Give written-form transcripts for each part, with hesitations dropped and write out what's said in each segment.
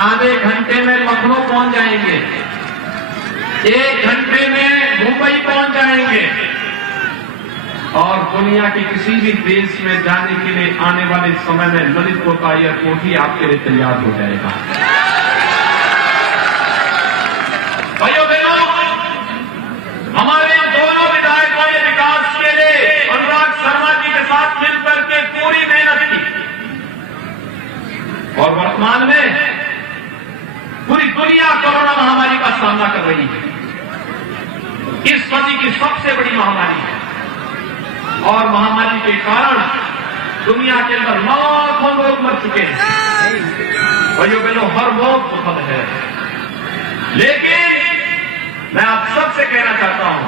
आधे घंटे में लखनऊ पहुंच जाएंगे, 1 घंटे में मुंबई पहुंच जाएंगे और दुनिया के किसी भी देश में जाने के लिए आने वाले समय में ललितपुर का एयरपोर्ट ही आपके लिए तैयार हो जाएगा। भाइयों बहनों, हमारे दोनों विधायकों ने विकास के लिए अनुराग शर्मा जी के साथ मिलकर के पूरी मेहनत की और वर्तमान में पूरी दुनिया कोरोना महामारी का सामना कर रही है। इस सदी की सबसे बड़ी महामारी है और महामारी के कारण दुनिया के अंदर लाखों लोग मर चुके हैं। भाइयों बहनों, हर मौत दुखद है, लेकिन मैं आप सबसे कहना चाहता हूं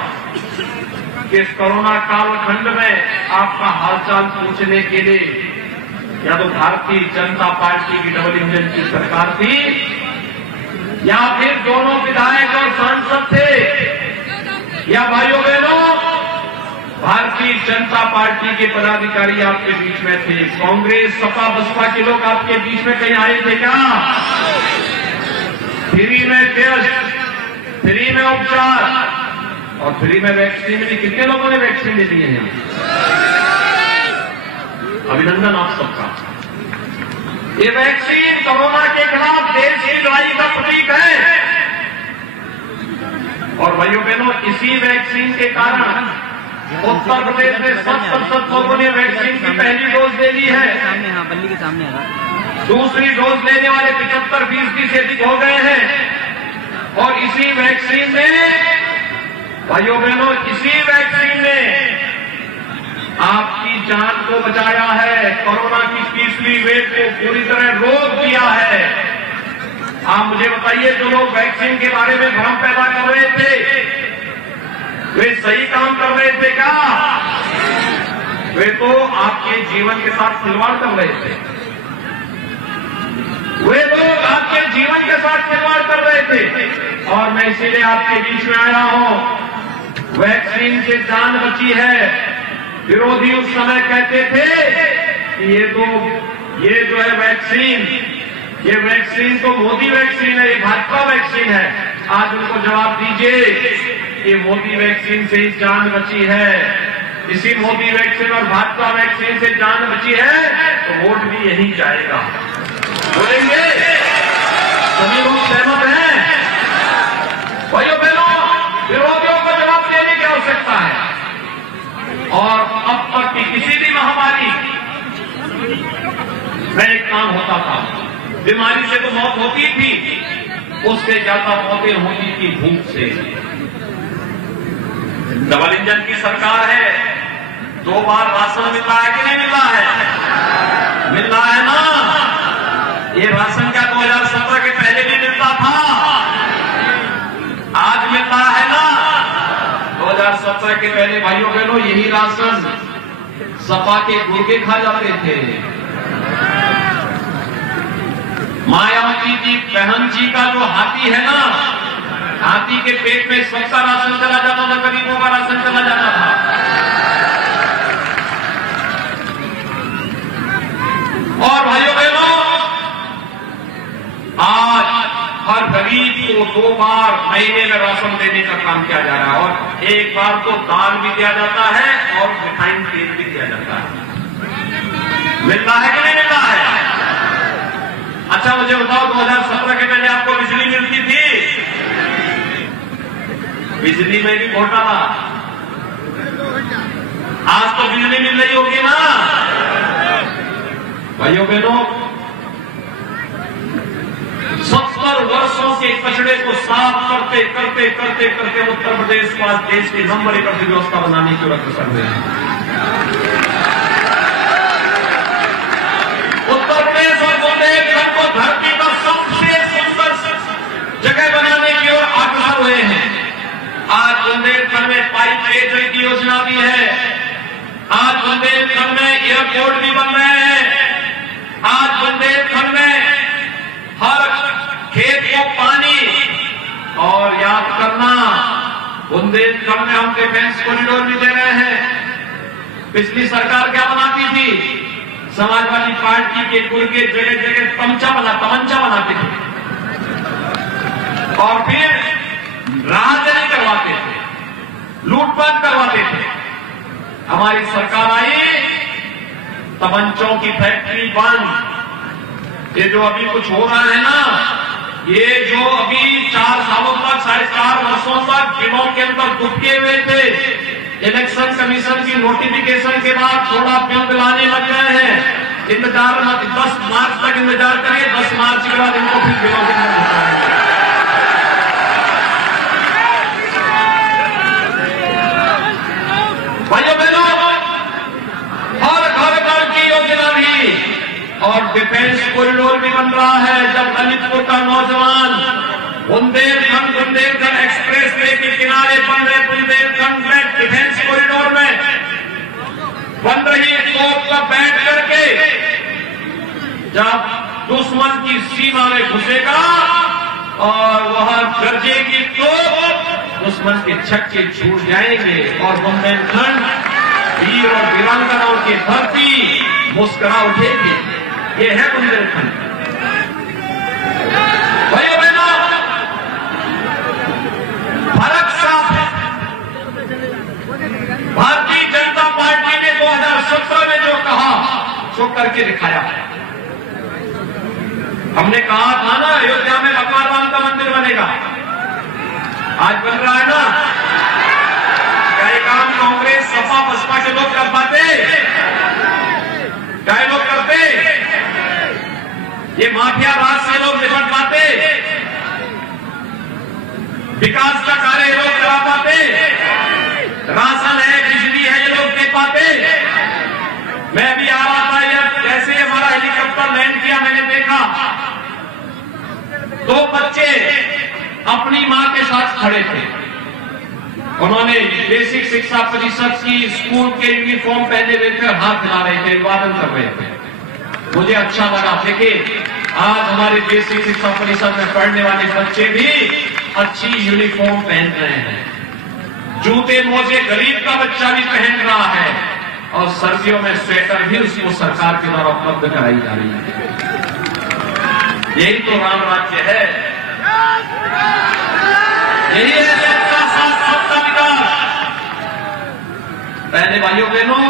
कि इस कोरोना कालखंड में आपका हालचाल पूछने के लिए या तो भारतीय जनता पार्टी की डबल इंजन की सरकार थी या फिर दोनों विधायक और सांसद थे या भाइयों बहनों भारतीय जनता पार्टी के पदाधिकारी आपके बीच में थे। कांग्रेस सपा बसपा के लोग आपके बीच में कहीं आए थे क्या? फ्री में टेस्ट, फ्री में उपचार और फ्री में वैक्सीन भी कितने लोगों ने वैक्सीन ले ली है यहाँ? अभिनंदन आप सबका। ये वैक्सीन कोरोना के खिलाफ देश की लड़ाई का प्रतीक है और भाइयों बहनों, इसी वैक्सीन के कारण उत्तर प्रदेश में 70% लोगों ने वैक्सीन की पहली डोज ले ली है। हाँ, बल्ली के सामने है। दूसरी डोज लेने वाले 75% से अधिक हो गए हैं और इसी वैक्सीन में भाइयों बहनों, इसी वैक्सीन ने आपकी जान को बचाया है, कोरोना की तीसरी वेव को पूरी तरह रोक दिया है। आप मुझे बताइए, जो लोग वैक्सीन के बारे में भ्रम पैदा कर रहे थे वे सही काम कर रहे थे क्या? वे तो आपके जीवन के साथ खिलवाड़ कर रहे थे। वे लोग आपके जीवन के साथ खिलवाड़ कर रहे थे और मैं इसीलिए आपके बीच में आया हूं। वैक्सीन से जान बची है। विरोधी उस समय कहते थे कि ये जो है वैक्सीन, ये वैक्सीन तो मोदी वैक्सीन है, ये भाजपा वैक्सीन है। आज उनको जवाब दीजिए, ये मोदी वैक्सीन से ही जान बची है। इसी मोदी वैक्सीन और भाजपा वैक्सीन से जान बची है तो वोट भी यही जाएगा। बोलेंगे? सभी लोग सहमत हैं? भाइयों बहनों, विरोधियों को जवाब देने की आवश्यकता है और अब तक की किसी भी महामारी में एक काम होता था, बीमारी से तो मौत होती थी, उससे ज्यादा मौतें होती थी भूख से। डबल इंजन की सरकार है, 2 बार राशन मिल रहा है कि नहीं मिल रहा है? मिल रहा है ना? ये राशन क्या 2017 के पहले भी मिलता था? आज मिल रहा है ना? 2017 के पहले भाइयों बहनों यही राशन सपा के गुर्गे खा जाते थे। मायावती जी, बहन जी का जो हाथी है ना, हाथी के पेट में सबका राशन चला जाता था, गरीबों का राशन चला जाता था। और भाइयों बहनों, आज हर गरीब को 2 बार महीने में राशन देने का काम किया जा रहा है और एक बार तो दाल भी दिया जाता है और रिफाइंड तेल भी दिया जाता है। मिल रहा है कि नहीं मिल रहा है? अच्छा मुझे बताओ, 2017 के पहले आपको बिजली मिलती थी? बिजली में भी घोटाला। आज तो बिजली मिल रही होगी ना? भाइयों बहनों, 70 वर्षों के कचड़े को साफ करते करते करते करते उत्तर प्रदेश को आज देश के नंबर 1 अर्थव्यवस्था बनाने की वक्त कर रहे हैं। उत्तर प्रदेश और बुंदेलखंड को धरती का सबसे सुंदर जगह बनाने की ओर अग्रसर हुए हैं। आज बुंदेलखंड में पाइप पेयजल की योजना भी है। आज बुंदेलखंड में एयरपोर्ट भी बन रहे हैं। आज बुंदेलखंड में हर खेत को पानी और याद करना, बुंदेलखंड में हम डिफेंस कॉरिडोर भी दे रहे हैं। पिछली सरकार क्या बनाती थी? समाजवादी पार्टी के गुर्गे जगह जगह तमंचा बनाते थे। और फिर राहजनी करवाते थे, लूटपाट करवाते थे। हमारी सरकार आई, तमंचों की फैक्ट्री बंद। ये जो अभी कुछ हो रहा है ना, ये जो अभी 4 सालों तक, 4.5 वर्षों तक दिनों के अंदर दुबके हुए थे, इलेक्शन कमीशन की नोटिफिकेशन के बाद थोड़ा बिल लाने लग गए हैं। इंतजार 10 मार्च तक इंतजार करिए, 10 मार्च के बाद इनको फिर बिलों के अंदर बताएंगे। भाइयों बहनों, हर घर की योजना भी और डिफेंस कॉरिडोर भी बन रहा है। जब ललितपुर का नौजवान बुंदेलखंड एक्सप्रेस वे के किनारे बन रहे बुंदेलखंड में डिफेंस कॉरिडोर में बन रही तोप पर बैठ करके जब दुश्मन की सीमा में घुसेगा और वह गरजेगी तोप, दुश्मन के छक्के छूट जाएंगे और बुंदेलखंड वीर और वीरांगनाओं की धरती मुस्कुरा उठेगी। ये है बुंदेलखंड। भाइयों बहनों, फर्क साफ है। भारतीय जनता पार्टी ने 2017 में जो कहा सो करके दिखाया। हमने कहा था ना, अयोध्या में भगवान राम का मंदिर बनेगा, आज बन रहा है ना। क्या ये काम कांग्रेस, सपा, बसपा के लोग कर पाते? क्या ये लोग करते? ये माफिया राज से लोग निपट पाते? विकास का कार्य ये लोग करा पाते? राशन है, बिजली है, ये लोग दे पाते? मैं भी आ रहा था यार, जैसे हमारा हेलीकॉप्टर लैंड किया, मैंने देखा 2 बच्चे अपनी मां के साथ खड़े थे। उन्होंने बेसिक शिक्षा परिषद की स्कूल के यूनिफॉर्म पहने हुए थे, हाथ हिला रहे थे, अभिवादन कर रहे थे। मुझे अच्छा लगा। देखिए, आज हमारे बेसिक शिक्षा परिषद में पढ़ने वाले बच्चे भी अच्छी यूनिफॉर्म पहन रहे हैं। जूते मोजे गरीब का बच्चा भी पहन रहा है और सर्दियों में स्वेटर भी उसको सरकार के द्वारा उपलब्ध कराई जा रही है। यही तो राम राज्य है, यही है सबका साथ सबका विकास। पहले भाइयों बहनों,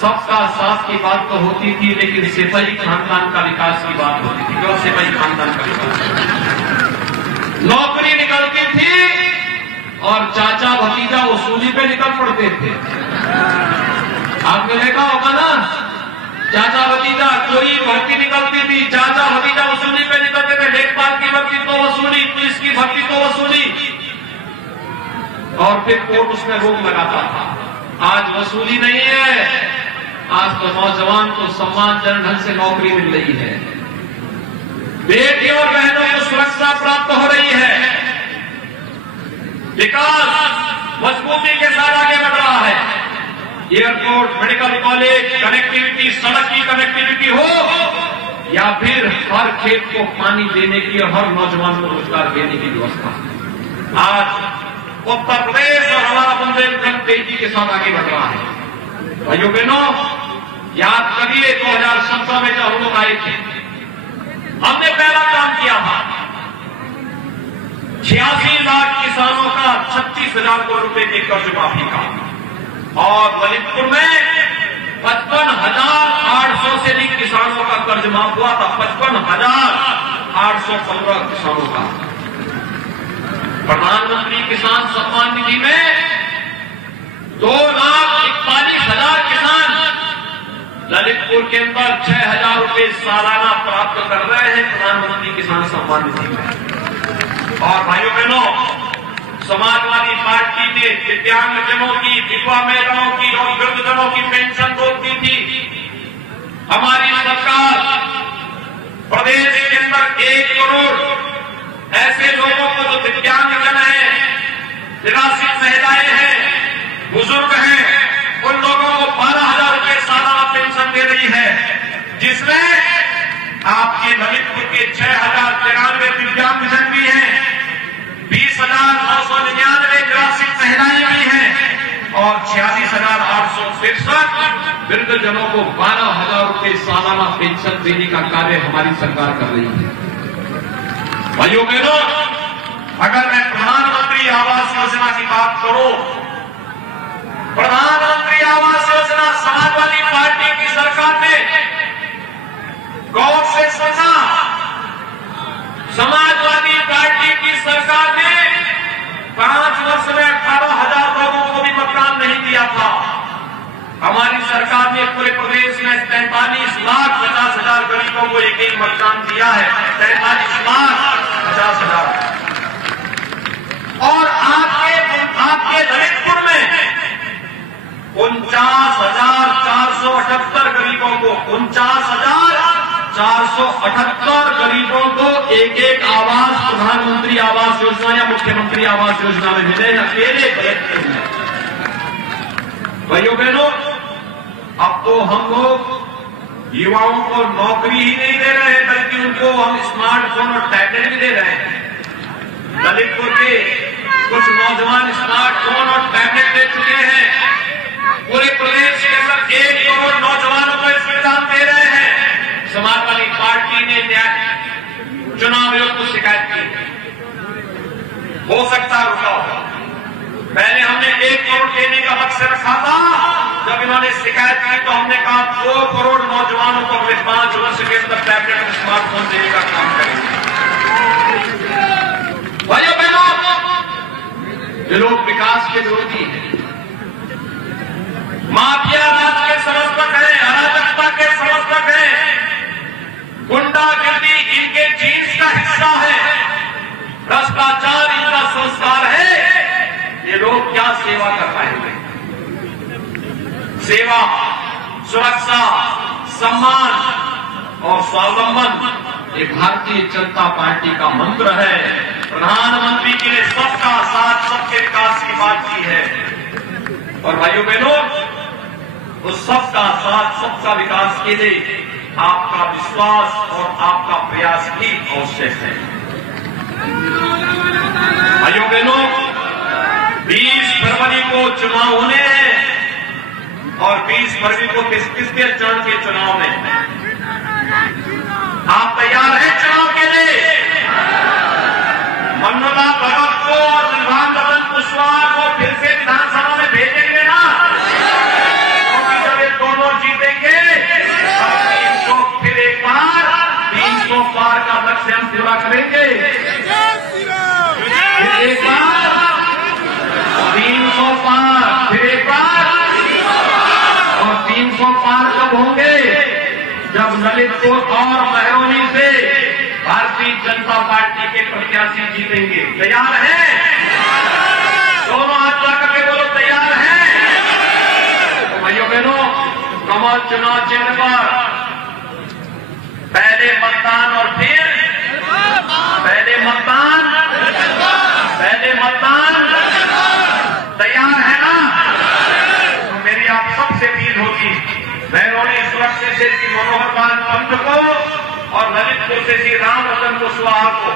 सबका साथ की बात तो होती थी, लेकिन सिपाही खानदान का विकास की बात होती थी। क्यों? सिपाही खानदान का विकास। नौकरी निकलती थी और चाचा भतीजा वसूली पे निकल पड़ते थे। आपने देखा होगा ना, चाचा भतीजा कोई भर्ती निकलती थी, चाचा भतीजा वसूली पे निकलते थे। लेखपाल की भर्ती तो वसूली, पुलिस की भर्ती तो वसूली, और फिर कोर्ट उसमें रोक लगाता था। आज वसूली नहीं है, आज तो नौजवान को सम्मानजनक ढंग से नौकरी मिल रही है, बेटियों और बहनों को सुरक्षा प्राप्त हो रही है, विकास मजबूती के साथ आगे बढ़ रहा है। एयरपोर्ट, मेडिकल कॉलेज, कनेक्टिविटी, सड़क की कनेक्टिविटी हो या फिर हर खेत को पानी देने की और हर नौजवान को रोजगार देने की व्यवस्था। आज उत्तर प्रदेश और हमारा बुंदेलखंड तेजी के साथ आगे बढ़ रहा है। भाइयों बहनों, याद करिए 2017 में जब हम लोग आए थे, हमने पहला काम किया था 86 लाख किसानों का 36,000 करोड़ रुपए के कर्ज माफी का, और ललितपुर में 55,800 से अधिक किसानों का कर्ज माफ हुआ था। 55,815 किसानों का। प्रधानमंत्री किसान सम्मान निधि में 2,41,000 किसान ललितपुर के अंदर 6,000 रुपए सालाना प्राप्त कर रहे हैं प्रधानमंत्री किसान सम्मान निधि में। और भाइयों बहनों, समाजवादी पार्टी ने दिव्यांगजनों की, विधवा महिलाओं की और वृद्धजनों की पेंशन रोक दी थी। हमारी सरकार प्रदेश के अंदर 1 करोड़ ऐसे लोगों को जो दिव्यांगजन हैं, निराश्रित महिलाएं हैं, बुजुर्ग हैं, उन लोगों को 12,000 रुपए सालाना पेंशन दे रही है, जिसमें आपके ललितपुर के 6,093 दिव्यांगजन भी हैं, 20,999 निराश्रित महिलाएं भी हैं और 46,863 वृद्धजनों को 12,000 रुपए सालाना पेंशन देने का कार्य हमारी सरकार कर रही है। भाइयों बहनों, अगर मैं प्रधानमंत्री आवास योजना की बात करूं, प्रधानमंत्री आवास योजना समाजवादी पार्टी की सरकार ने गौर से सोचा। समाजवादी पार्टी की सरकार ने 5 वर्ष में 18,000 लोगों को भी मतदान नहीं दिया था। हमारी सरकार ने पूरे प्रदेश में 43,50,000 गरीबों को एक मतदान दिया है। 43,50,000। और आपके ललितपुर में 49,478 गरीबों को 49,478 गरीबों को एक आवास प्रधानमंत्री आवास योजना या मुख्यमंत्री आवास योजना में मिले हैं अकेले कलेक्टर में। भाइयों बहनों, अब तो हम लोग युवाओं को नौकरी ही नहीं दे रहे हैं, बल्कि उनको हम स्मार्टफोन और टैबलेट भी दे रहे हैं। ललितपुर के कुछ नौजवान स्मार्टफोन और टैबलेट दे चुके हैं। पूरे प्रदेश के अंदर 1 करोड़ नौजवानों को सुविधा दे रहे हैं। समाजवादी पार्टी ने चुनाव आयोग को शिकायत की, हो सकता रुका होगा। पहले हमने 1 करोड़ देने का लक्ष्य रखा था। जब इन्होंने शिकायत की तो हमने कहा 2 करोड़ नौजवानों को अगले 5 वर्ष के अंदर टैबलेट और स्मार्टफोन देने का काम करेंगे। भाइयों बहनों, ये लोग विकास के विरोधी हैं, माफिया राज के समर्थक हैं, अराजकता के समर्थक हैं, गुंडागर्दी इनके जीन्स का हिस्सा है, भ्रष्टाचार इनका संस्कार है। ये लोग क्या सेवा कर पाएंगे? सेवा, सुरक्षा, सम्मान और स्वावलंबन ये भारतीय जनता पार्टी का मंत्र है। प्रधानमंत्री जी ने सबका साथ सबके विकास की बात की है। और भाइयों बहनों, उस सबका साथ सबका विकास के लिए आपका विश्वास और आपका प्रयास भी आवश्यक है। भाइयों बहनों, 20 फरवरी को चुनाव होने हैं और 20 फरवरी को किसके चरण के चुनाव में आप तैयार हैं चुनाव के लिए? मनोला भगत को और निर्वाण रतन कुशवाहा को फिर से विधानसभा में भेजेंगे ना? क्योंकि जब ये दोनों जीतेंगे तब 300 फिर एक बार 300 पार का लक्ष्य हम पूरा करेंगे। फिर एक बार 300 पार, फिर एक बार। और 300 पार कब होंगे? जब ललितपुर और महरौनी से भारतीय जनता पार्टी के प्रत्याशी जीतेंगे। तैयार हैं? दोनों हाथ लगा के बोलो तैयार हैं? तो भाइयों बहनों, कमल चुनाव चिन्ह पर पहले मतदान और फिर पहले मतदान तैयार है ना? तो मेरी आप सबसे अपील होगी, महरौनी सुरक्षित से श्री मनोहर लाल पंत को और ललितपुर से श्री राम रतन कुशवाहा को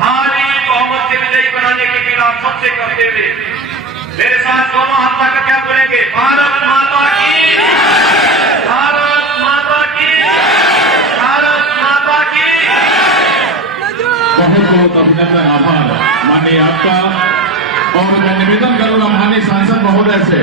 भारी बहुमत से विजयी बनाने की अपील आप सबसे करते हुए मेरे साथ दोनों हाथ लाकर क्या बोलेंगे? भारत माता की, भारत माता की, भारत माता की। बहुत बहुत अभिनंदन, आभार माननीय आपका। और मैं निवेदन करूंगा माननीय सांसद महोदय से